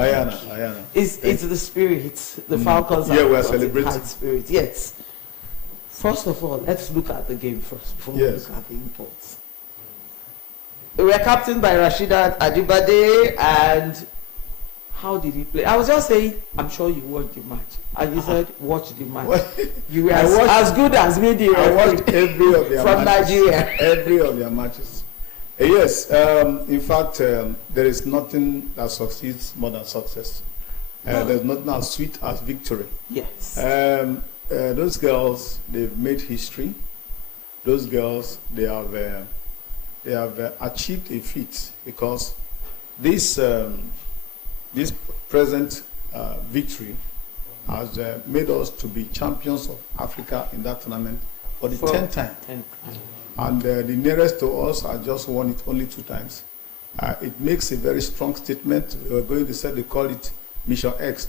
Ayana. It's the spirit. The Falcons we're are celebrating. high spirit. Yes. First of all, let's look at the game first before we look at the imports. We were captained by Rasheedat Ajibade, and how did he play? I was just saying, I'm sure you watched the match. And you said, watch the match. You were as good as me. I watched every of their from matches. Nigeria. Every of their matches. Yes, in fact, there is nothing that succeeds more than success. There's nothing as sweet as victory. Yes. Those girls, they've made history. Those girls, they have achieved a feat, because this present victory has made us to be champions of Africa in that tournament for the 10th time. And the nearest to us has just won it only 2 times. It makes a very strong statement. We're going to say they call it Mission X.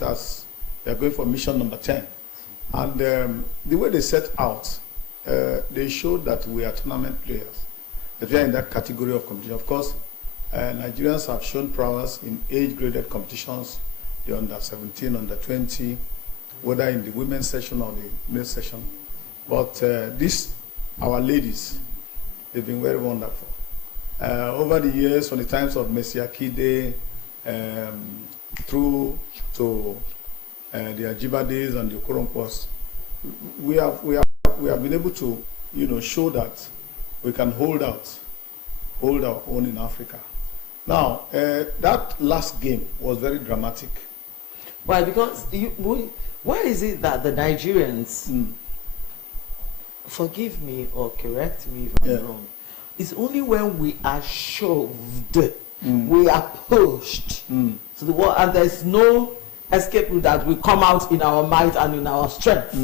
They're going for mission number 10. And the way they set out, they showed that we are tournament players. That we are in that category of competition. Of course, Nigerians have shown prowess in age-graded competitions, the under-17, under-20, whether in the women's session or the male session. But our ladies, they've been very wonderful. Over the years, from the times of Mercy Akide, through to the Ajibades and the Okoronkwas, we have been able to, show that we can hold our own in Africa. Now, that last game was very dramatic. Why? Because why is it that the Nigerians, forgive me or correct me if I'm wrong, it's only when we are shoved, we are pushed to the wall, and there's no escape route that we come out in our might and in our strength.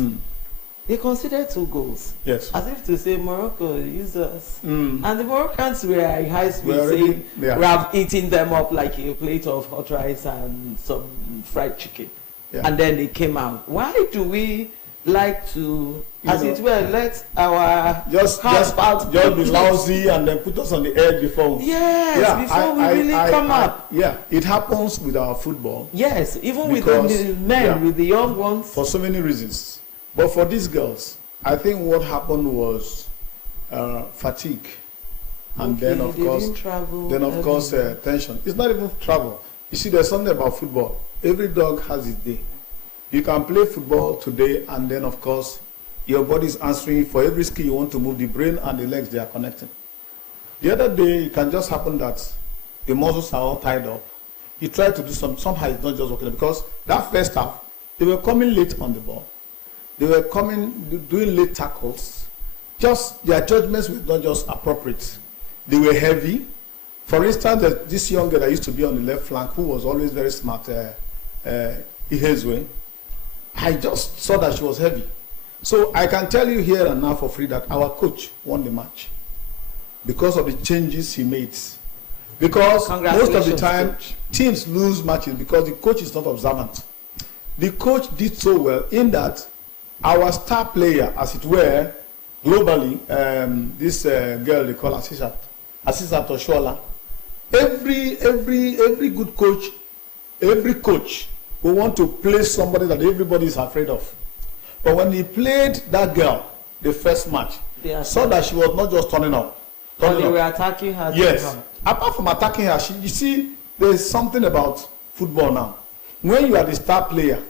They considered 2 goals. Yes. As if to say, Morocco, use us. And the Moroccans were in high speed saying, we have eaten them up like a plate of hot rice and some fried chicken. Yeah. And then they came out. Why do we like to, it were, let our just be lousy and then put us on the edge before? Yes, before we really come up. Yeah, it happens with our football. Yes, even with the men, with the young ones. For so many reasons. But for these girls, I think what happened was fatigue, and then of course tension. It's not even travel. You see, there's something about football. Every dog has its day. You can play football today, and then of course your body is answering for every skill you want to move. The brain and the legs, they are connecting. The other day, it can just happen that the muscles are all tied up. You try to do somehow it's not just working, because that first half they were coming late on the ball. They were doing late tackles. Just their judgments were not just appropriate. They were heavy. For instance, this young girl that used to be on the left flank, who was always very smart, Ihezwe, I just saw that she was heavy. So I can tell you here and now for free that our coach won the match because of the changes he made. Because most of the time, teams lose matches because the coach is not observant. The coach did so well in that our star player, as it were, globally, this girl they call Asisat Oshoala. Every good coach, every coach will want to play somebody that everybody is afraid of. But when he played that girl, the first match, saw that she was not just turning up. But they were attacking her. Yes. Apart from attacking her, you see, there is something about football now. When you are the star player,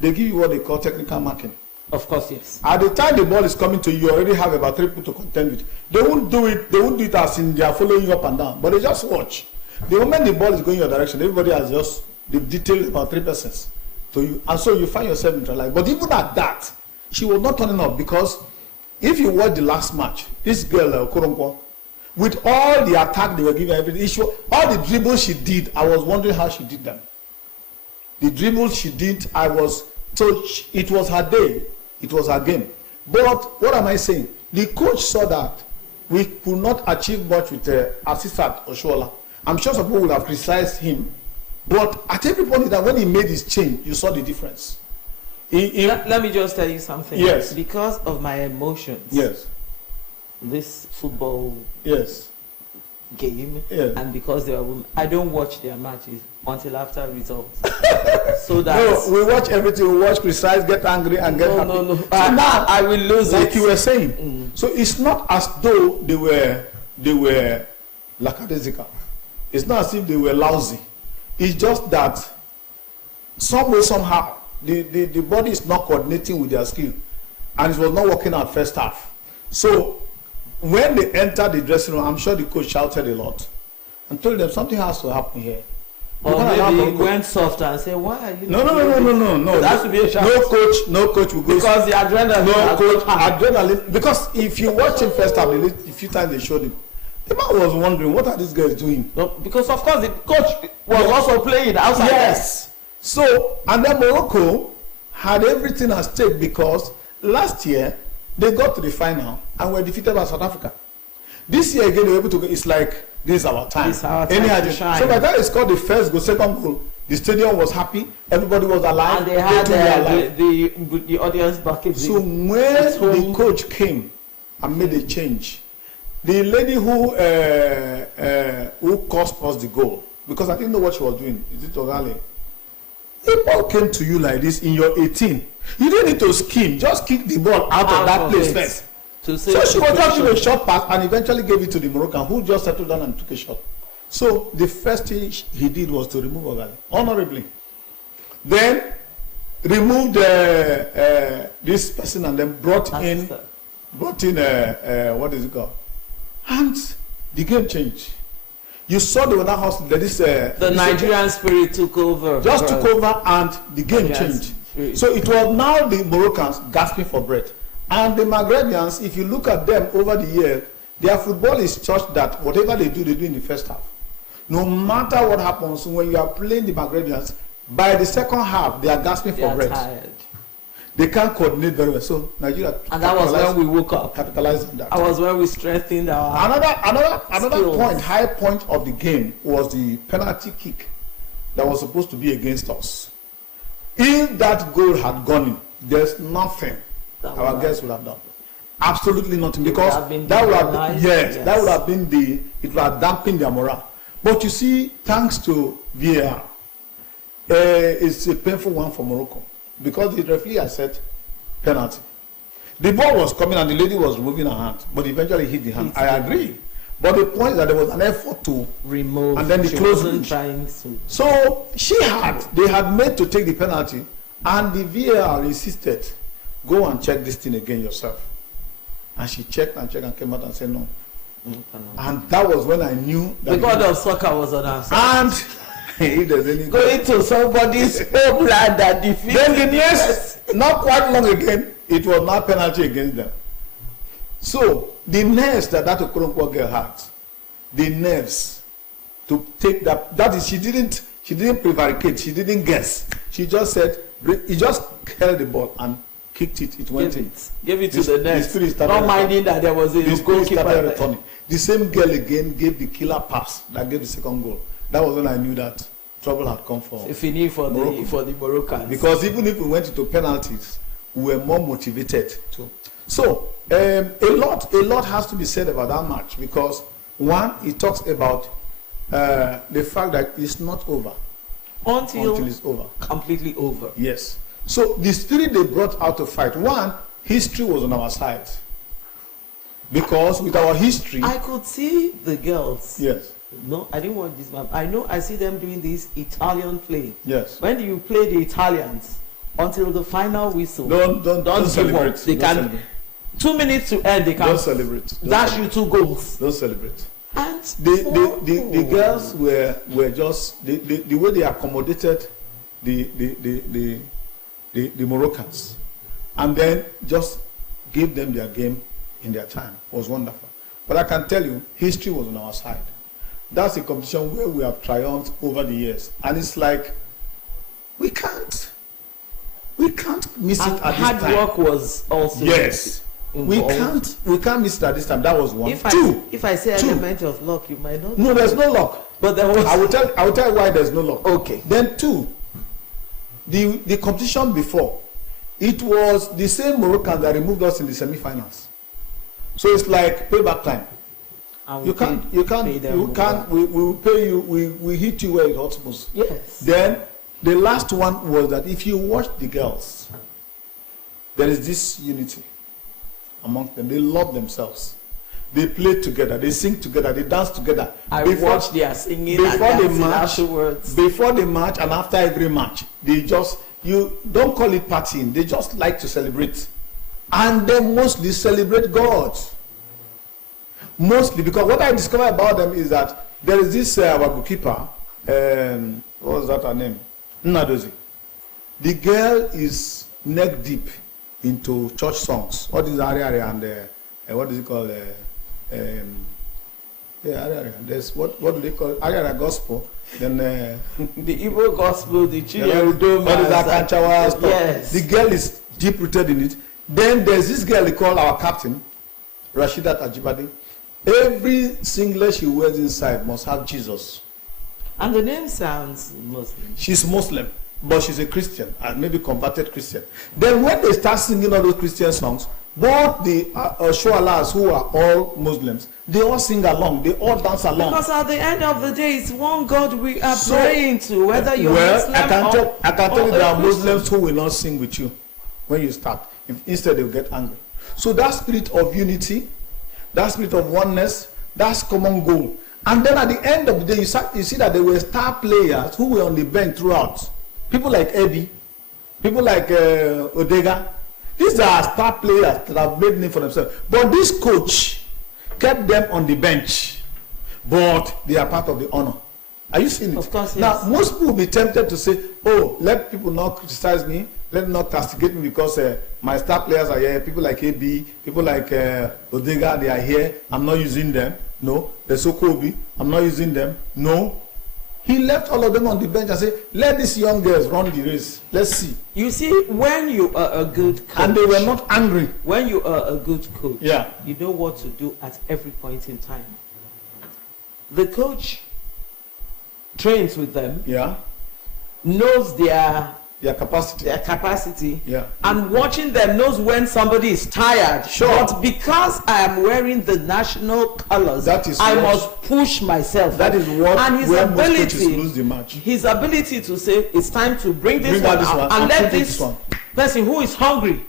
they give you what they call technical marking. Of course, yes. At the time the ball is coming to you, you already have about 3 people to contend with. They won't do it as in they are following you up and down, but they just watch. The moment the ball is going your direction, everybody has just the detail about 3 persons to you, and so you find yourself in trouble. But even at that, she was not turning up, because if you watch the last match, this girl Okoronkwo, with all the attack they were giving, everything, all the dribbles she did, I was wondering how she did them. The dribbles she did, it was her day. It was her game. But what am I saying? The coach saw that we could not achieve much with Asisat Oshoala. I'm sure some people would have criticized him. But at every point that when he made his change, you saw the difference. Let me just tell you something. Yes. Because of my emotions. Yes. This football. Yes. game, and because they are women, I don't watch their matches until after results. So that no, we watch everything. We watch precise, get angry, and get happy. No. So now I will lose like it. Like you were saying. So it's not as though they were lackadaisical. It's not as if they were lousy. It's just that some way, somehow, the body is not coordinating with their skill, and it was not working out first half. So when they entered the dressing room, I'm sure the coach shouted a lot and told them something has to happen here. Or maybe he went softer and said, "Why are you?" No. That should be a shout. No coach will go. Because the adrenaline. No coach, adrenaline. Because if you watch him first half, the few times they showed him, the man was wondering, what are these guys doing? No, because of course the coach was also playing outside. Yes. So, and then Morocco had everything at stake because last year they got to the final and were defeated by South Africa. This year again they were able to go. It's like, this is our time. It's our time to shine. So by the time they scored the first goal, second goal, the stadium was happy, everybody was alive, and they had the audience backing. So when the coach came and made a change, the lady who cost us the goal, because I didn't know what she was doing, is it Ogale? The ball came to you like this in your 18. You didn't need to scheme, just kick the ball out of that place first. So she was just doing a short pass and eventually gave it to the Moroccan, who just settled down and took a shot. So the first thing he did was to remove Ogale honorably. Then removed this person and then brought in what is it called? And the game changed. You saw the other house that is the Nigerian spirit took over. Just took over and the game changed. Spirit. So it was now the Moroccans gasping for breath. And the Maghrebians, if you look at them over the years, their football is such that whatever they do in the first half. No matter what happens, when you are playing the Maghrebians, by the second half, they are gasping for breath. Tired. They can't coordinate very well. So Nigeria. And that was when we woke up. Capitalized on that. That was when we strengthened our another point, high point of the game was the penalty kick that was supposed to be against us. If that goal had gone in, there's nothing our guys would have done. Absolutely nothing, because that would have been, that would have been it would have dampened their morale. But you see, thanks to VAR, it's a painful one for Morocco, because the referee has said penalty. The ball was coming and the lady was removing her hand, but eventually hit the hand. I agree. But the point is that there was an effort to remove, and then the closing. So they had made to take the penalty, and the VAR insisted, go and check this thing again yourself. And she checked and came out and said no. And that was when I knew that the God of soccer was on our side. And if there's any going to somebody's homeland that defeats. Then the next, not quite long again, it was not penalty against them. So the nerves that Okoronkwo girl had, the nerves to take that is she didn't prevaricate, she didn't guess. She just said, he just held the ball and kicked it, it went in. Gave it to the net. Not minding that there was a goalkeeper. The same girl again gave the killer pass that gave the second goal. That was when I knew that trouble had come for Fini for the Moroccans. Because even if we went into penalties, we were more motivated to. So a lot has to be said about that match, because one, it talks about the fact that it's not over until it's over. Completely over. Yes. So the spirit they brought out to fight, one, history was on our side. Because with our history, I could see the girls. Yes. No, I didn't watch this one. I know I see them doing this Italian play. Yes. When do you play the Italians until the final whistle? Don't celebrate. They can celebrate. 2 minutes to end. They can don't celebrate. Dash you 2 goals. Don't celebrate. And the girls were just the way they accommodated the Moroccans, and then just gave them their game in their time was wonderful. But I can tell you, history was on our side. That's a competition where we have triumphed over the years, and it's like we can't miss it at this time. Hard work was also involved. We can't miss it at this time. That was one. If I say element of luck, you might not. No, there's no luck. But there was. I will tell you why there's no luck. Okay. Then two, the competition before, it was the same Moroccans that removed us in the semi-finals. So it's like payback time. And you can't. We will pay you. We hit you where it hurts most. Yes. Then the last one was that if you watch the girls, there is this unity among them. They love themselves. They play together. They sing together. They dance together. I watch their singing and dancing afterwards. Before the match and after every match, you don't call it partying. They just like to celebrate, and they mostly celebrate God. Mostly, because what I discovered about them is that there is this our bookkeeper, what was that her name? Nnadozie. The girl is neck deep into church songs. What is Ariaria and what is it called? Ariaria. There's what do they call it? Ariaria gospel. Then the Igbo gospel, the Chinyerudoma. What is that Kanchawa stuff? Yes. The girl is deep rooted in it. Then there's this girl they call our captain, Rashidat Ajibade. Every singlet she wears inside must have Jesus. And the name sounds Muslim. She's Muslim, but she's a Christian, and maybe converted Christian. Then when they start singing all those Christian songs, both the Shoalas, who are all Muslims, they all sing along, they all dance along. Because at the end of the day, it's one God we are praying to, whether you're Muslim I can tell you there are Muslims who will not sing with you when you start. Instead, they'll get angry. So that spirit of unity, that spirit of oneness, that's common goal. And then at the end of the day, you see that there were star players who were on the bench throughout. People like Eddie, people like Odega. These are star players that have made name for themselves. But this coach kept them on the bench. But they are part of the honor. Are you seeing it? Of course, yes. Now, most people will be tempted to say, oh, let people not criticize me. Let them not castigate me because my star players are here. People like AB, people like Odega, they are here. I'm not using them. No. There's Okobi. I'm not using them. No. He left all of them on the bench and said, let these young girls run the race. Let's see. You see, when you are a good coach. And they were not angry. When you are a good coach, yeah, you know what to do at every point in time. The coach trains with them. Yeah. Knows their capacity. Yeah. And watching them knows when somebody is tired. Sure. But because I am wearing the national colors, I must push myself. That is what and his when ability, most coaches lose the match. His ability to say it's time to bring this one out and let this person who is hungry,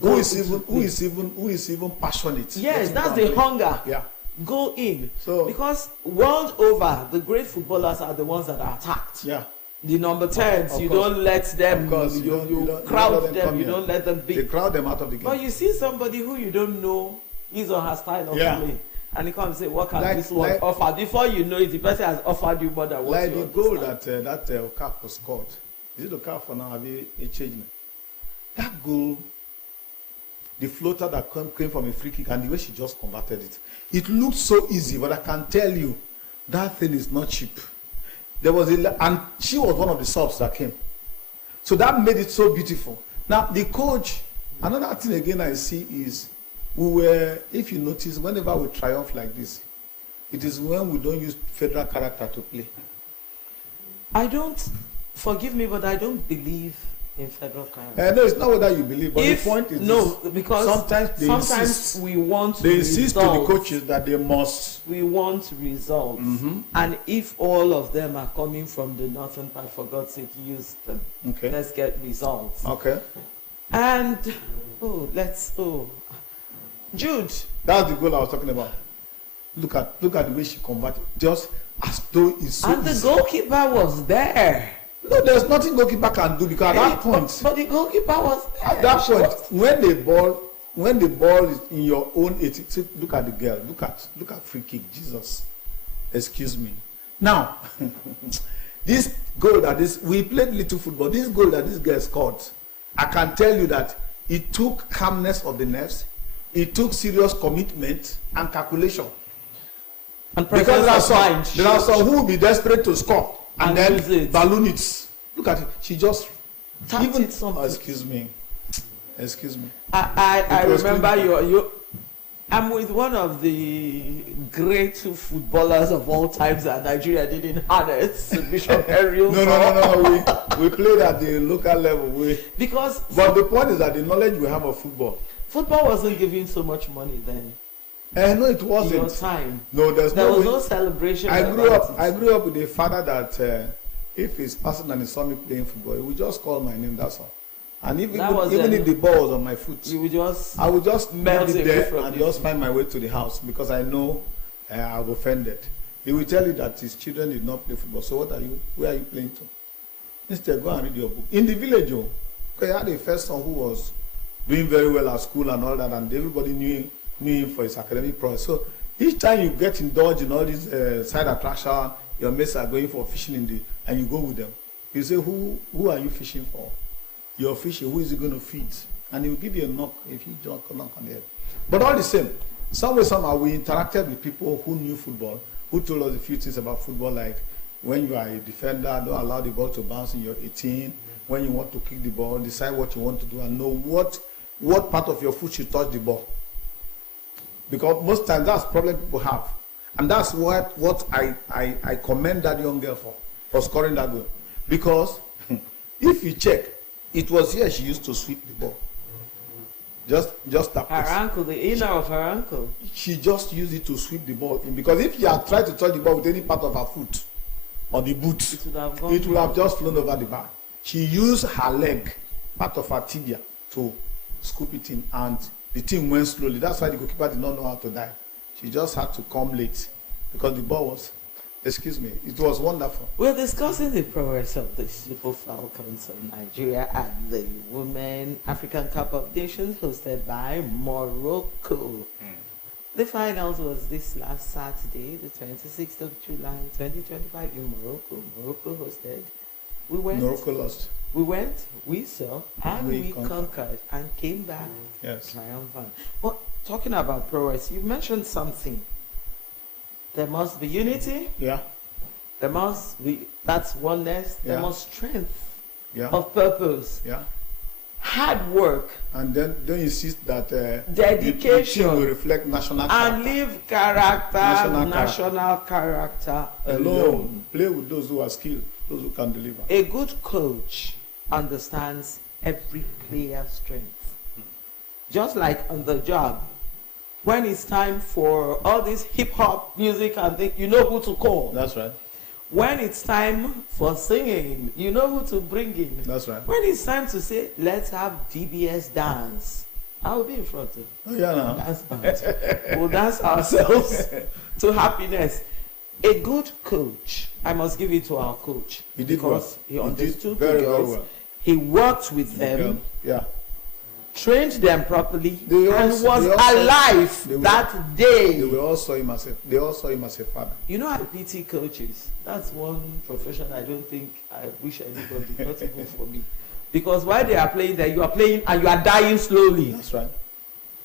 who is even passionate. Yes, that's the hunger. Yeah. Go in. So because world over, the great footballers are the ones that are attacked. Yeah. The number 10s, you don't let them, you crowd them, you don't let them be. They crowd them out of the game. But you see somebody who you don't know his or her style of play, and he comes and say, what can this one offer? Before you know it, the person has offered you more than what you the goal that Okafor scored. Is it Okafor now? Have you changed? That goal, the floater that came from a free kick and the way she just converted it. It looked so easy, but I can tell you, that thing is not cheap. And she was one of the subs that came. So that made it so beautiful. Now, the coach, another thing again I see is, if you notice, whenever we triumph like this, it is when we don't use federal character to play. Forgive me, but I don't believe in federal character. No, it's not whether you believe, but the point is because sometimes we want they insist to the coaches that they must. We want results. Mm-hmm. And if all of them are coming from the northern part, for God's sake, use them. Okay. Let's get results. Okay. And Jude. That's the goal I was talking about. Look at the way she converted, just as though it's so and the goalkeeper was there. No, there's nothing goalkeeper can do because at that point. But the goalkeeper was there. At that point, when the ball is in your own 80, look at the girl. Look at free kick. Jesus, excuse me. Now, this goal we played little football. This goal that this girl scored, I can tell you that it took calmness of the nerves. It took serious commitment and calculation. And because there are some who will be desperate to score. And then balloon it. Look at it. She just even something. Excuse me. I remember I'm with one of the great footballers of all times that Nigeria didn't harness, Bishop Ariel. No. We played at the local level. But the point is that the knowledge we have of football wasn't giving so much money then. No, it wasn't. Your time. No, there was no celebration. I grew up with a father that if he's passing and he saw me playing football, he would just call my name. That's all. And even if the ball was on my foot, I would just melt it there and just find my way to the house because I know I've offended. He will tell you that his children did not play football. So where are you playing to? Instead, go and read your book. In the village, because I had a first son who was doing very well at school and all that, and everybody knew him for his academic progress. So each time you get indulged in all these side attraction, your mates are going for fishing and you go with them. You say, who are you fishing for? You're fishing, who is he going to feed? And he will give you a knock if you don't knock on the head. But all the same, some way, somehow, we interacted with people who knew football, who told us a few things about football, like when you are a defender, don't allow the ball to bounce in your 18. When you want to kick the ball, decide what you want to do and know what part of your foot should touch the ball. Because most times that's the problem people have. And that's what I commend that young girl for scoring that goal. Because if you check, it was here she used to sweep the ball. Just that her ankle, the inner of her ankle. She just used it to sweep the ball in. Because if you had tried to touch the ball with any part of her foot or the boot, it would have just flown over the bar. She used her leg, part of her tibia, to scoop it in, and the team went slowly. That's why the goalkeeper did not know how to dive. She just had to come late because the ball was, it was wonderful. We're discussing the progress of the Super Falcons of Nigeria at the Women African Cup of Nations hosted by Morocco. The finals was this last Saturday, the 26th of July, 2025 in Morocco. Morocco hosted. We went. Morocco lost. We went, we saw, and we conquered and came back triumphant. But talking about progress, you mentioned something. There must be unity. Yeah. There must be, that's oneness. Yeah. There must strength of purpose. Yeah. Hard work. And then don't insist that dedication the team will reflect national character. And leave national character alone. Play with those who are skilled, those who can deliver. A good coach understands every player's strength. Just like on the job, when it's time for all this hip-hop music and things, you know who to call. That's right. When it's time for singing, you know who to bring in. That's right. When it's time to say, let's have DBS dance, I will be in front of you. Oh, yeah, no. Dance band. We'll dance ourselves to happiness. A good coach, I must give it to our coach. He did because well. He understood the girls. Well. He worked with them. Yeah. Trained them properly and was alive that day. They all saw him as a father. You know, I pity coaches. That's one profession I don't think I wish anybody, not even for me. Because while they are playing there, you are playing and you are dying slowly. That's right.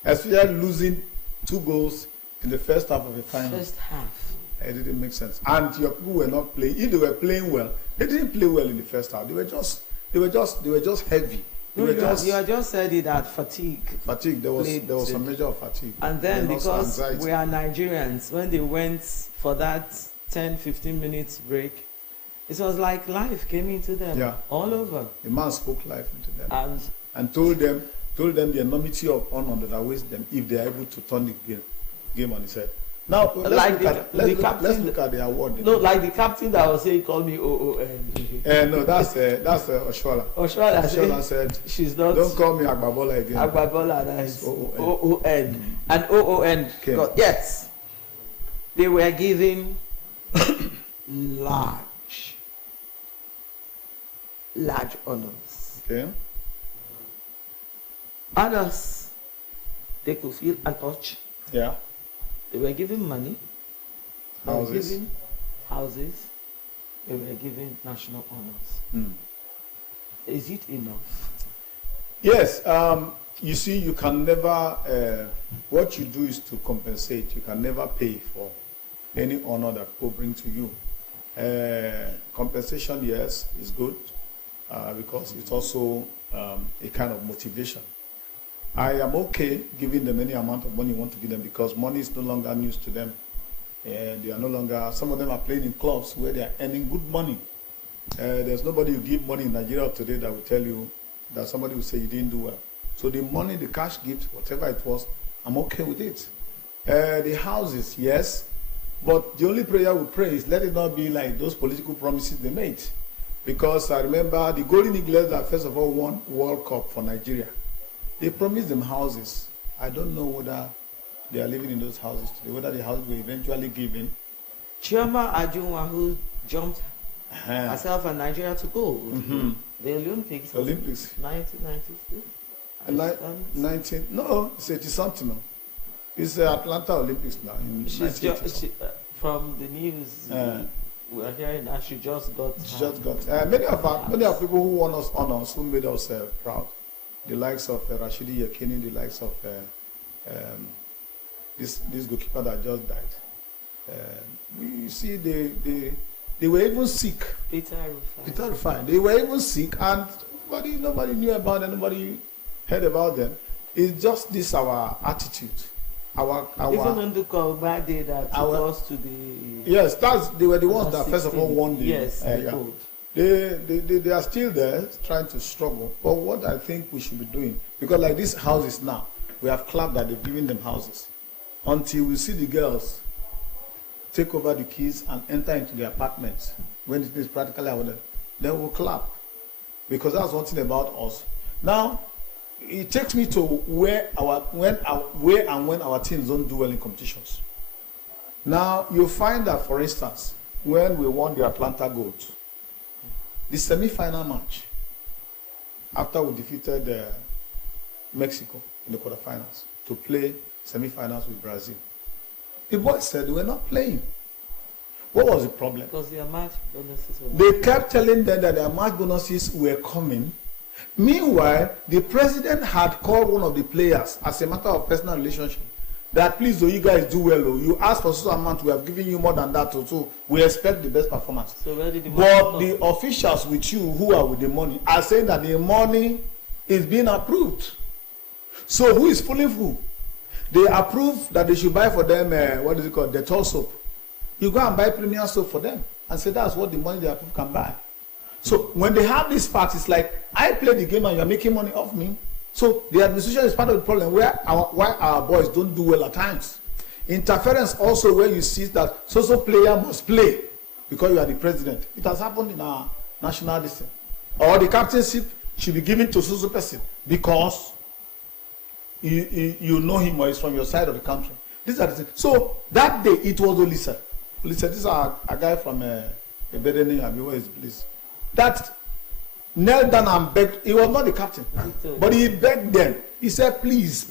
Especially losing 2 goals in the first half of the final. First half. It didn't make sense. And your people were not playing. If they were playing well, they didn't play well in the first half. They were just heavy. You just said it, that fatigue. Fatigue. There was a measure of fatigue. And then because we are Nigerians, when they went for that 10-15 minutes break, it was like life came into them all over. The man spoke life into them and told them the enormity of honor that awaits them if they are able to turn the game on its head. Now, let's look at the award. No, like the captain that was saying, call me OON. No, that's Oshoala. Oshoala said, she's not. Don't call me Agbabola again. Agbabola, that's OON. And OON, yes, they were given large honors. Okay. Others, they could feel and touch. Yeah. They were given money. They were given houses. They were given national honors. Is it enough? Yes. You see, you can never, what you do is to compensate. You can never pay for any honor that people bring to you. Compensation, yes, is good because it's also a kind of motivation. I am okay giving them any amount of money you want to give them because money is no longer news to them. They are no longer, some of them are playing in clubs where they are earning good money. There's nobody you give money in Nigeria today that will tell you that somebody will say you didn't do well. So the money, the cash gift, whatever it was, I'm okay with it. The houses, yes. But the only prayer we pray is let it not be like those political promises they made. Because I remember the Golden Eagles that first of all won World Cup for Nigeria. They promised them houses. I don't know whether they are living in those houses today, whether the houses were eventually given. Chioma Ajunwa, who jumped herself and Nigeria to gold. Mm-hmm. The Olympics. 1992. No, it's 80-something. It's the Atlanta Olympics now. From the news, we are hearing that she just got. Many of people who won us honors, who made us proud. The likes of Rashidi Yekini, the likes of this goalkeeper that just died. We see they were even sick. Peter Rufai. They were even sick, and nobody knew about them. Nobody heard about them. It's just this our attitude. Our even on the Kalba day that took us to the. Yes, they were the ones that first of all won the. Yes, They are still there trying to struggle. But what I think we should be doing, because like these houses now, we have clapped that they've given them houses. Until we see the girls take over the keys and enter into the apartments when it is practically our then we'll clap. Because that's one thing about us. Now, it takes me to where and when our teams don't do well in competitions. Now, you find that, for instance, when we won the Atlanta Gold, the semi-final match, after we defeated Mexico in the quarterfinals to play semi-finals with Brazil, the boys said they were not playing. What was the problem? Because their match bonuses were They kept telling them that their match bonuses were coming. Meanwhile, the president had called one of the players as a matter of personal relationship that please, you guys do well. You ask for so amount, we have given you more than that. So we expect the best performance. So where did the but the officials with you who are with the money are saying that the money is being approved. So who is fooling who? They approve that they should buy for them, Dettol soap. You go and buy premium soap for them and say that's what the money they approve can buy. So when they have this part, it's like, I play the game and you're making money off me. So the administration is part of the problem why our boys don't do well at times. Interference also where you see that so player must play because you are the president. It has happened in our national district. Or the captainship should be given to so person because you know him or he's from your side of the country. These are the things. So that day it was Olisa. Olisa, this is a guy from Ebedene, where is please. That knelt down and begged. He was not the captain, but he begged them. He said, please,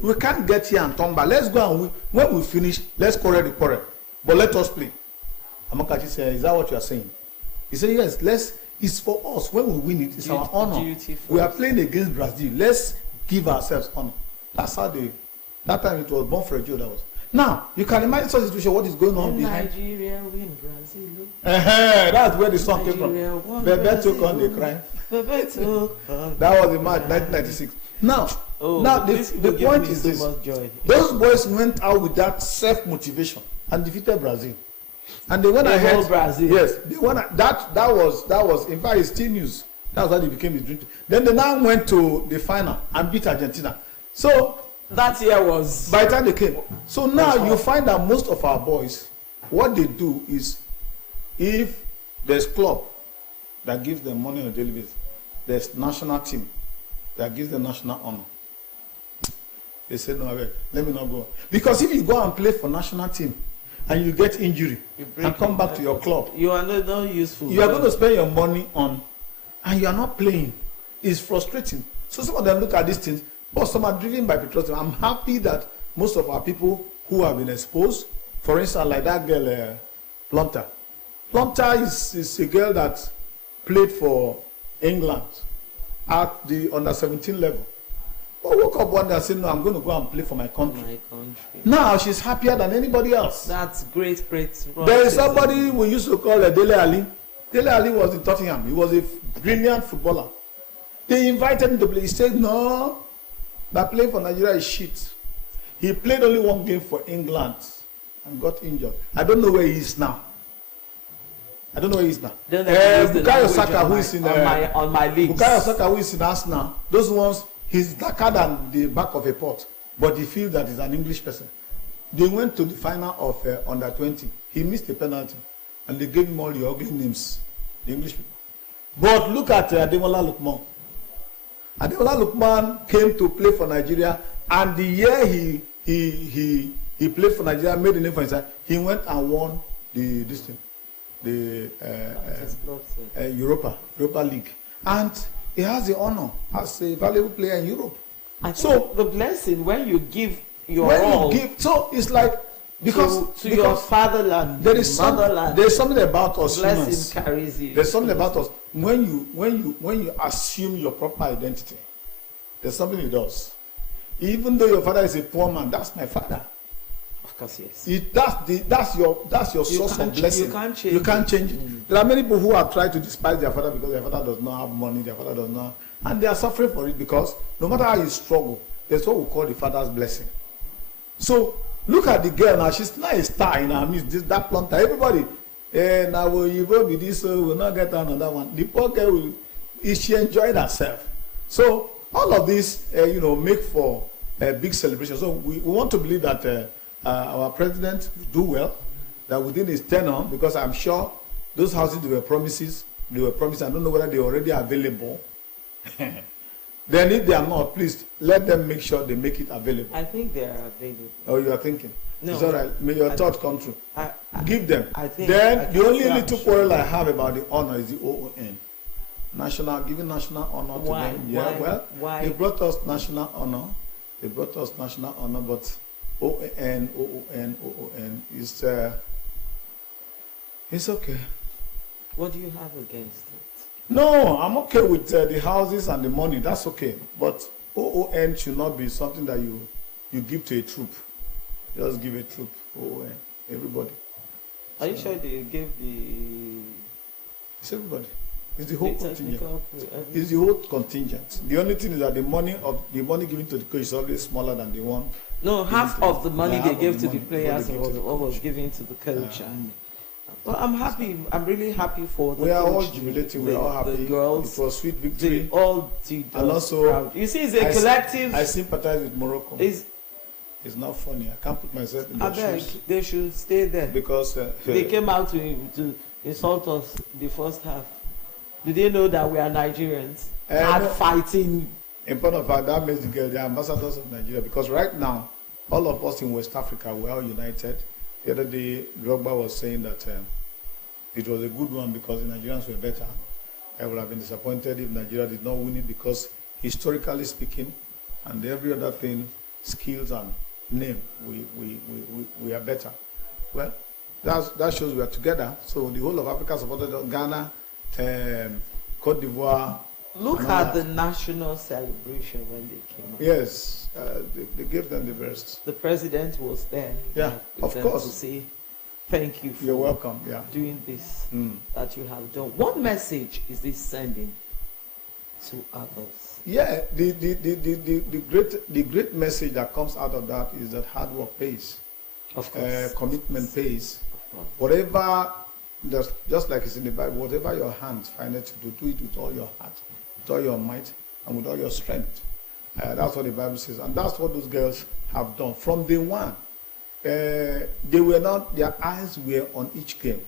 we can't get here and turn back. Let's go and when we finish, let's quarrel the quarrel. But let us play. Amokachi said, is that what you are saying? He said, yes, it's for us. When we win it, it's our honor. We are playing against Brazil. Let's give ourselves honor. That's how that time it was born for a Joe that was. Now, you can imagine such a situation, what is going on behind. Nigeria win, Brazil. That's where the song came from. Bebe took on the crime. That was the match, 1996. Now, the point is this. Those boys went out with that self-motivation and defeated Brazil. And they went ahead. Brazil. Yes, they went. That was. In fact, it's still news. That's how they became the dream. Then they now went to the final and beat Argentina. So that year was. By the time they came. So now you find that most of our boys, what they do is, if there's club that gives them money on a daily basis, there's national team that gives them national honor. They say, no, let me not go. Because if you go and play for national team and you get injury and come back to your club, you are not useful. You are going to spend your money on, and you are not playing. It's frustrating. So some of them look at these things, but some are driven by patriotism. I'm happy that most of our people who have been exposed, for instance, like that girl, Plumter. Plumter is a girl that played for England at the under-17 level. But woke up one day and said, no, I'm going to go and play for my country. Now she's happier than anybody else. That's great. There is somebody we used to call Dele Ali. Dele Ali was in Tottenham. He was a brilliant footballer. They invited him to play. He said, no, that playing for Nigeria is shit. He played only one game for England and got injured. I don't know where he is now. Bukayo Saka, who is in on my leagues. Bukayo Saka, who is in Arsenal, those ones, he's darker than the back of a pot, but he feels that he's an English person. They went to the final of under 20. He missed the penalty, and they gave him all the ugly names, the English people. But look at Ademola Lookman. Ademola Lookman came to play for Nigeria, and the year he played for Nigeria, made a name for himself. He went and won the Europa League, and he has the honor as a valuable player in Europe. So the blessing when you give your all, so it's like because your fatherland, there is something about us blessing humans. Carries you. There's something about us when you assume your proper identity. There's something it does. Even though your father is a poor man, that's my father. Of course, yes. That's your source of blessing. You can't change it. There are many people who have tried to despise their father because their father does not have money, their father does not, and they are suffering for it because no matter how you struggle, there's what we call the father's blessing. So look at the girl now; she's not a star in our midst. That planter, everybody. Now you will be this, will not get another one. The poor girl she enjoyed herself. So all of this, make for a big celebration. So we want to believe that our president will do well, that within his tenure, because I'm sure those houses they were promised. I don't know whether they are already available. Then if they are not, please let them make sure they make it available. I think they are available. Oh, you are thinking? No. It's all right. May your thought come true. Give them. The only little quarrel I have about the honor is the OON. Giving national honor to them. Yeah, why? They brought us national honor. But OON is it's okay. What do you have against it? No, I'm okay with the houses and the money. That's okay. But OON should not be something that you give to a troop. Just give a troop OON. Everybody. Are you sure they gave It's everybody. It's the whole contingent. It's the whole contingent. The only thing is that the money given to the coach is always smaller than the one. No, half of the money they gave to the players was given to the coach. But I'm happy. I'm really happy for the coach. We are all jubilating. We are all happy. The girls. It was sweet victory. They all did. And also, proud. You see, it's a collective. I sympathize with Morocco. It's not funny. I can't put myself in their shoes. They should stay there. Because they came out to insult us the first half. Did they know that we are Nigerians? Fighting. In point of fact, that makes the ambassadors of Nigeria. Because right now, all of us in West Africa, we're all united. The other day, Drogba was saying that it was a good one because the Nigerians were better. I would have been disappointed if Nigeria did not win it because historically speaking, and every other thing, skills and name, we are better. Well, that shows we are together. So the whole of Africa supported Ghana, Cote d'Ivoire. Look at the national celebration when they came out. Yes, they gave them the best. The president was there. Yeah, of course. To say thank you for You're welcome. Yeah. doing this that you have done. What message is this sending to others? Yeah, the great message that comes out of that is that hard work pays. Of course. Commitment pays. Of course. Whatever, just like it's in the Bible, whatever your hands find it to do it with all your heart, with all your might, and with all your strength. That's what the Bible says, and that's what those girls have done from day one. They were not; their eyes were on each game.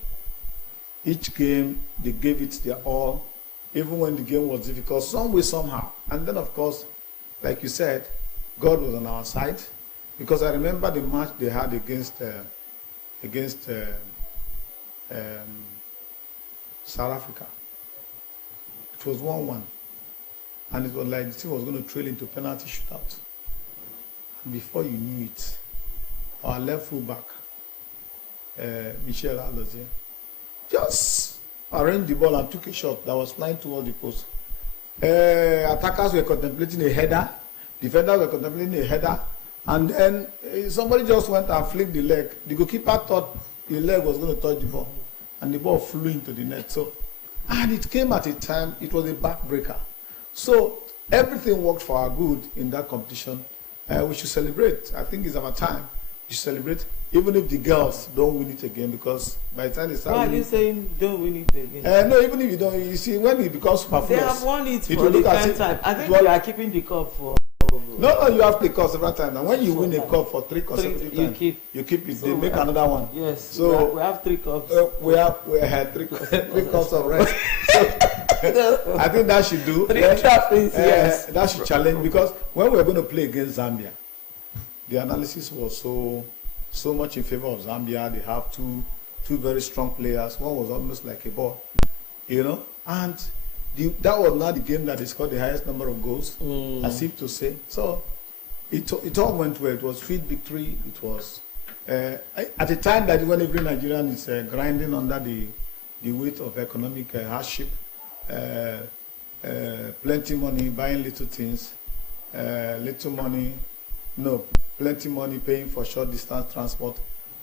Each game, they gave it their all, even when the game was difficult, some way, somehow. And then, of course, like you said, God was on our side, because I remember the match they had against South Africa. It was 1-1. And it was like the team was going to trail into penalty shootout. And before you knew it, our left full back, Michel Alozie, just arranged the ball and took a shot that was flying towards the post. Attackers were contemplating a header, defenders were contemplating a header, and then somebody just went and flicked the leg. The goalkeeper thought the leg was going to touch the ball, and the ball flew into the net. And it came at a time, it was a backbreaker. So everything worked for our good in that competition. We should celebrate. I think it's our time. We should celebrate, even if the girls don't win it again, because by the time they start Why winning... are you saying don't win it again? No, even if you don't, you see, when it becomes superfluous... They have won it for the 10th time. I think we are keeping the cup for No, you have to play cup several times. And when you win a cup for 3 consecutive times, you keep it. So they make another one. Yes. So we have 3 cups. We had 3 cups of rest. So I think that should do. 3 trophies, yes. That should challenge, because when we were going to play against Zambia, the analysis was so much in favor of Zambia. They have two very strong players. One was almost like a ball, and that was not the game that they scored the highest number of goals, as if to say. So it all went well. It was sweet victory. It was at a time that when every Nigerian is grinding under the weight of economic hardship, plenty money buying little things, plenty money paying for short distance transport.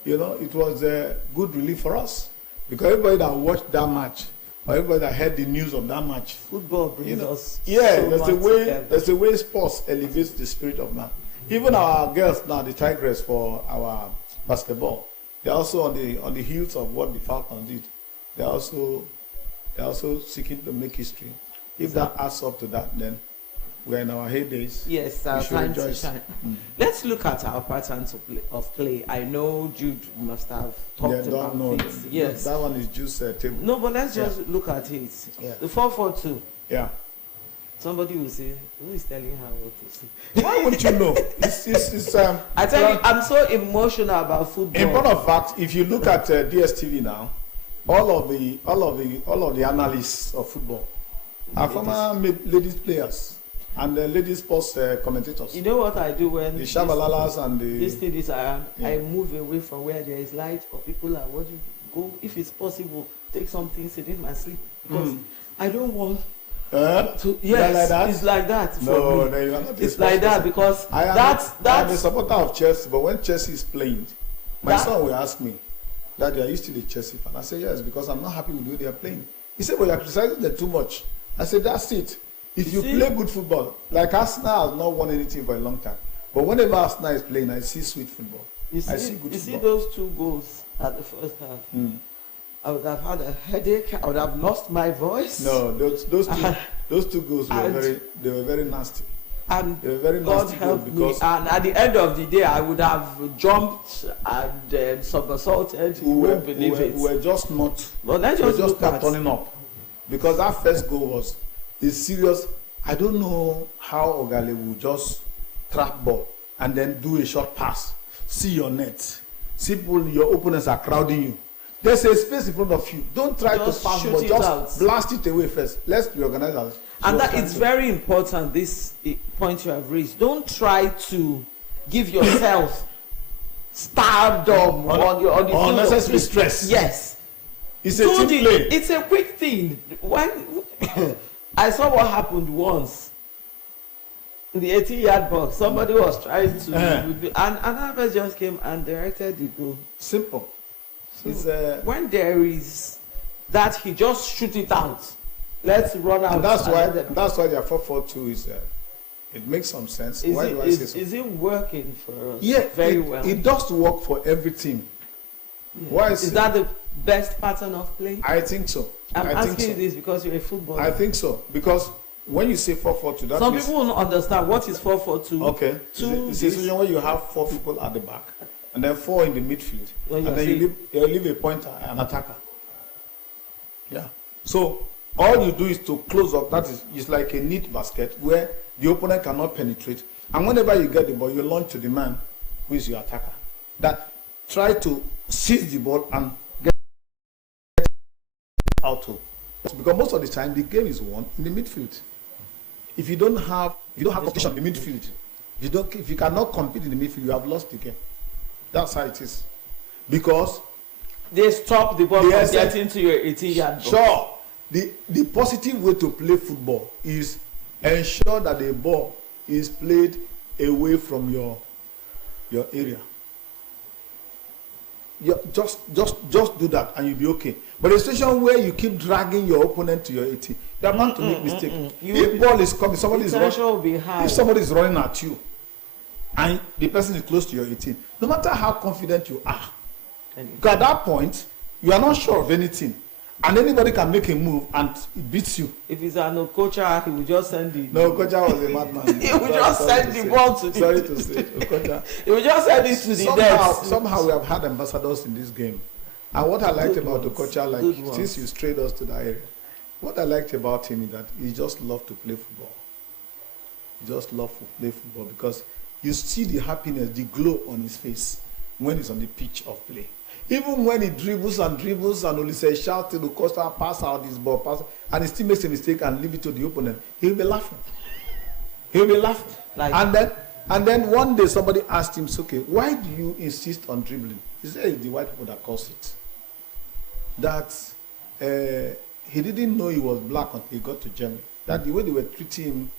It was a good relief for us, because everybody that watched that match, or everybody that heard the news of that match, football brings us. Yeah, so there's a way sports elevates the spirit of man. Even our girls now, the Tigress for our basketball, they're also on the heels of what the Falcons did. They're also seeking to make history. If that adds up to that, then we're in our heydays. Yes, our time to shine. Let's look at our patterns of play. I know Jude must have talked about things. Yes, that one is just a table. No, but let's just look at it. Yeah. The 4-4-2. Yeah. Somebody will say, who is telling her what to say? Why wouldn't you know? It's I tell you, I'm so emotional about football. In point of fact, if you look at DSTV now, all of the analysts of football are former ladies players and ladies sports commentators. You know what I do when the Shabalalas and the this thing is I move away from where there is light, or people are watching. Go, if it's possible, take something, sit in my sleep, because I don't want to. Yes, like that? It's like that for me. No, you are not. It's like that because I'm a supporter of Chelsea, but when Chelsea is playing, my son will ask me, "Daddy, are you still a Chelsea fan?" I say yes, because I'm not happy with the way they are playing. He said, "Well, you're criticizing them too much." I said, "That's it. If you play good football, like Arsenal has not won anything for a long time, but whenever Arsenal is playing, I see sweet football. I see good football. You see those 2 goals at the first half? I would have had a headache. I would have lost my voice. No, those two goals were very nasty. And they were very God nasty help me. And at the end of the day, I would have jumped and somersaulted. You won't believe it. We were just not. But let's just not turning up, because that first goal is serious. I don't know how Ogale will just trap ball and then do a short pass. See your net. See your opponents are crowding you. There's a space in front of you. Don't try to pass, but just blast it away first. Let's reorganize ourselves. And that is very important, this point you have raised. Don't try to give yourself stardom on the unnecessary stress. Yes. It's a team play. It's a quick thing. When I saw what happened once in the 18-yard box, somebody was trying to and another just came and directed the goal. Simple. So when there is that, he just shoot it out. Let's run out. And that's why their 4-4-2 is. It makes some sense. Why do I say so? Is it working for us? Yeah, very well. It does work for every team. Yeah. Why is that the best pattern of play? I think so. I'm asking you this because you're a footballer. I think so, because when you say 4-4-2, that some people don't understand what is 4-4-2. Okay. It's a situation where you have 4 people at the back and then 4 in the midfield, and then you leave a pointer, an attacker. Yeah. So all you do is to close up. That is like a neat basket where the opponent cannot penetrate, and whenever you get the ball, you launch to the man who is your attacker. That try to seize the ball and get out to. Because most of the time the game is won in the midfield. If you don't have competition in the midfield, if you cannot compete in the midfield, you have lost the game. That's how it is. Because they stop the ball from getting to your 18-yard box. Sure. The positive way to play football is ensure that the ball is played away from your area. Just do that and you'll be okay. But a situation where you keep dragging your opponent to your 18, you're bound to make mistake. If ball is coming, somebody is running. If somebody is running at you, and the person is close to your 18, no matter how confident you are, because at that point you are not sure of anything, And anybody can make a move and it beats you. If it's an Okocha, he will just send it. No, Okocha was a madman. He will just send the ball to the. Sorry to say, Okocha. He will just send it to the net. Somehow we have had ambassadors in this game. And what I liked about Okocha, like since you strayed us to that area, what I liked about him is that he just loved to play football. He just loved to play football because you see the happiness, the glow on his face when he's on the pitch of play. Even when he dribbles and only says shout to the Costa, pass out his ball, and he still makes a mistake and leave it to the opponent, he'll be laughing. He'll be laughing. And then one day somebody asked him, okay, why do you insist on dribbling? He said it's the white people that cause it. That he didn't know he was black until he got to Germany. That the way they were treating him,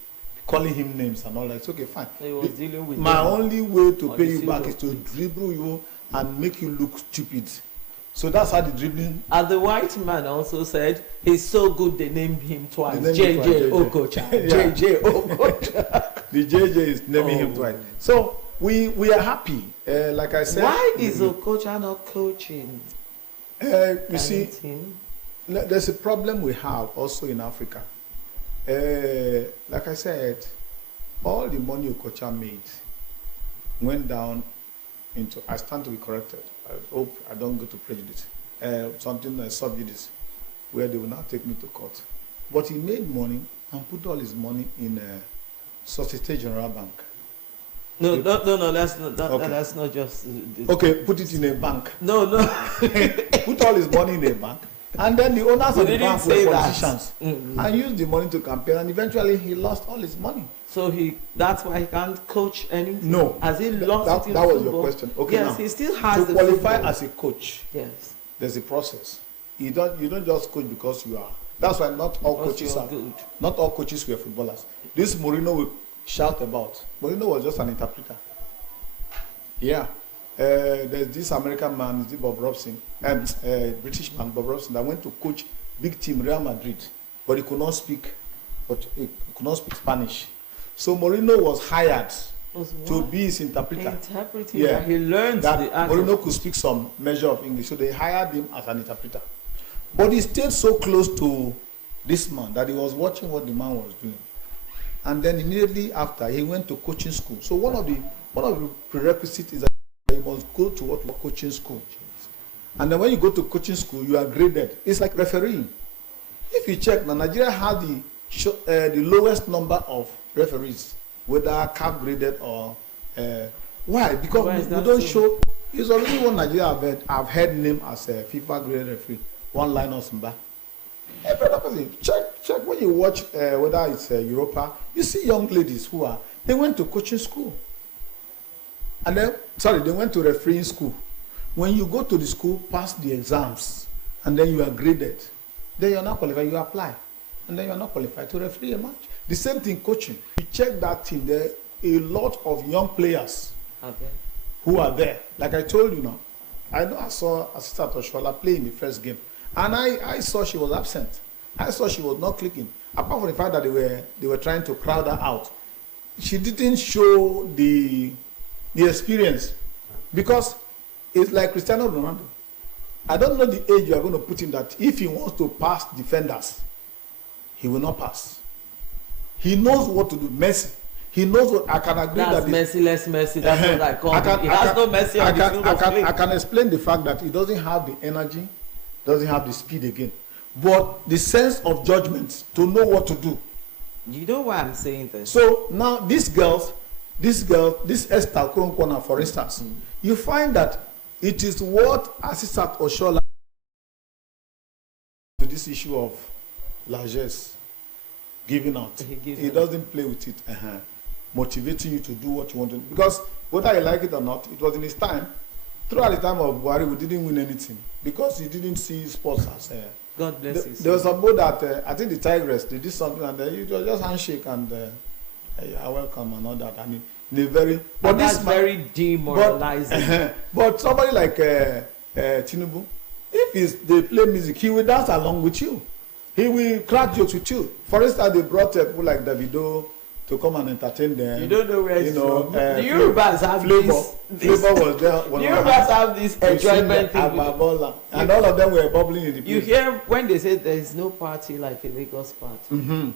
calling him names and all that, it's okay, fine. He was dealing with my only way to pay you back is to dribble you and make you look stupid. So that's how the dribbling. And the white man also said he's so good they named him twice. JJ Okocha. JJ Okocha. The JJ is naming him twice. So we are happy. Like I said. Why is Okocha not coaching? You see, there's a problem we have also in Africa. Like I said, all the money Okocha made went down into, I stand to be corrected. I hope I don't go to prejudice. Something like subjudice, where they will now take me to court. But he made money and put all his money in Societe Generale Bank. No, that's not just. Okay, put it in a bank. No. Put all his money in a bank. And then the owners of the bank were politicians and used the money to campaign, and eventually he lost all his money. So that's why he can't coach anything? No. Has he lost it in that was football? your question. Okay, yes, now, he still has to qualify as a coach. Yes. There's a process. You don't just coach because you are. That's why not all coaches are good. Not all coaches were footballers. This Mourinho will shout about. Mourinho was just an interpreter. Yeah. There's this American man, Bob Robson, and British man, Bob Robson, that went to coach big team Real Madrid, but he could not speak Spanish. So Mourinho was hired to be his interpreter. Interpreting. Yeah. He learned that Mourinho could speak some measure of English, so they hired him as an interpreter. But he stayed so close to this man that he was watching what the man was doing. And then immediately after, he went to coaching school. So one of the prerequisites is that you must go to what we call coaching school. And then when you go to coaching school, you are graded. It's like refereeing. If you check, now Nigeria has the lowest number of referees, whether CAF graded or why? Because we don't show. It's already one Nigeria I've heard name as a FIFA graded referee. One line of Simba. Check when you watch whether it's Europa, you see young ladies they went to coaching school. And then, they went to refereeing school. When you go to the school, pass the exams, and then you are graded, then you are not qualified, you apply, and then you are not qualified to referee a match. The same thing coaching. You check that team, there are a lot of young players who are there. Like I told you now, I saw Assistant Oshola play in the first game, and I saw she was absent. I saw she was not clicking. Apart from the fact that they were trying to crowd her out, she didn't show the experience, because it's like Cristiano Ronaldo. I don't know the age you are going to put him that if he wants to pass defenders, he will not pass. He knows what to do. Messi, he knows what. I can agree that's Messi, less Messi. That's what I call it. He has no Messi on the field of play. I can explain the fact that he doesn't have the energy, doesn't have the speed again, but the sense of judgment to know what to do. You know why I'm saying this? So now this Esther Okoronkwo, for instance, you find that it is what Assistant Oshola to this issue of largesse, giving out. He doesn't play with it, motivating you to do what you want to do. Because whether you like it or not, it was in his time. Throughout the time of Buhari, we didn't win anything because he didn't see sports as God bless you. There was somebody that I think the Tigress, they did something and it was just handshake and you are welcome and all that. I mean, but that's very demoralizing. But somebody like Tinubu, if they play music, he will dance along with you. He will crack jokes with you. For instance, they brought people like Davido, to come and entertain them. You don't know where it's from. The Yorubas have Flavor was there. The Yorubas have this enjoyment thing. And all of them were bubbling in the place. You hear when they say there is no party like a Lagos party. Mm-hmm.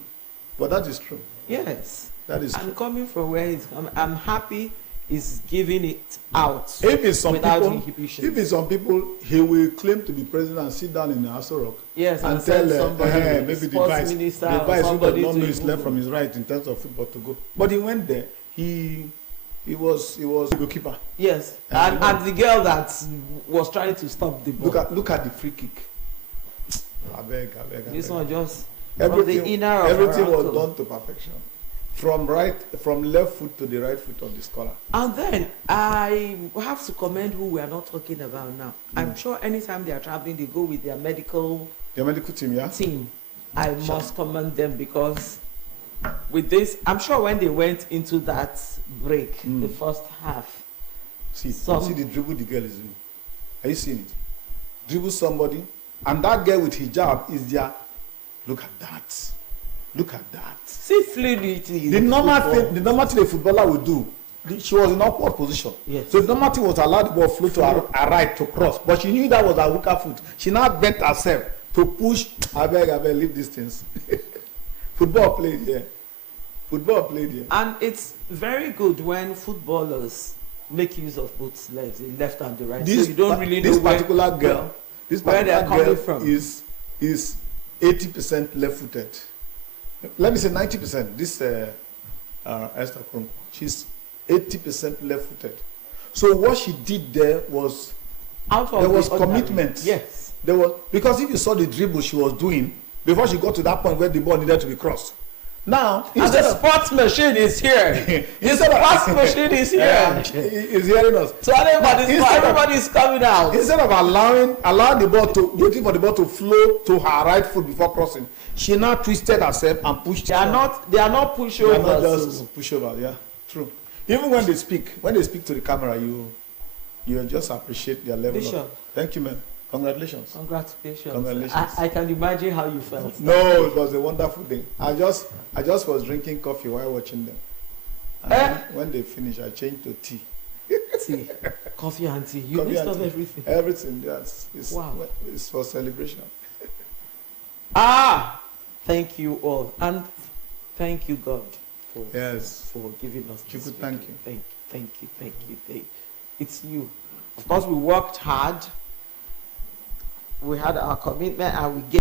But that is true. Yes. That is true. And coming from where he's coming, I'm happy he's giving it out if it's some without people, inhibition. If it's some people, he will claim to be president and sit down in the Aso Rock. Yes, and tell somebody, maybe the vice who does not know his left from his right in terms of football to go. But he went there. He was a goalkeeper. Yes, and the girl that was trying to stop the ball. Look at the free kick. I beg. This one just everything was done to perfection. From left foot to the right foot of the scholar. And then I have to commend who we are not talking about now. I'm sure anytime they are traveling, they go with their medical team, yeah. I must commend them, because with this, I'm sure when they went into that break, the first half. See the dribble the girl is doing. Are you seeing it? Dribble somebody, and that girl with hijab is there. Look at that. See fluidity. The normal thing a footballer would do. She was in awkward position. Yes. So the normal thing was allow the ball flow to her right to cross. But she knew that was her weaker foot. She now bent herself to push. I beg, leave these things. Football played here. And it's very good when footballers make use of both legs, the left and the right. So you don't really know where they are coming from. Is 80% left-footed. Let me say 90%. This Esther Krum, she's 80% left-footed. So what she did there was there was commitment. Yes. There was, because if you saw the dribble she was doing before she got to that point where the ball needed to be crossed. Now, the sports machine is here. He's hearing us. So everybody's coming out. Instead of allowing the ball to waiting for the ball to flow to her right foot before crossing, she now twisted herself and pushed. They are not pushovers. They are not just pushover. Yeah, true. Even when they speak to the camera, you just appreciate their level. Bishop. Thank you, man. Congratulations. I can imagine how you felt. No, it was a wonderful day. I just was drinking coffee while watching them. And when they finished, I changed to tea. Tea, coffee and tea. You mixed up everything. Everything, yes. Wow. It's for celebration. Thank you all, and thank you, God, for giving us this. Thank you. Thank you. It's you. Of course, we worked hard. We had our commitment, and we gave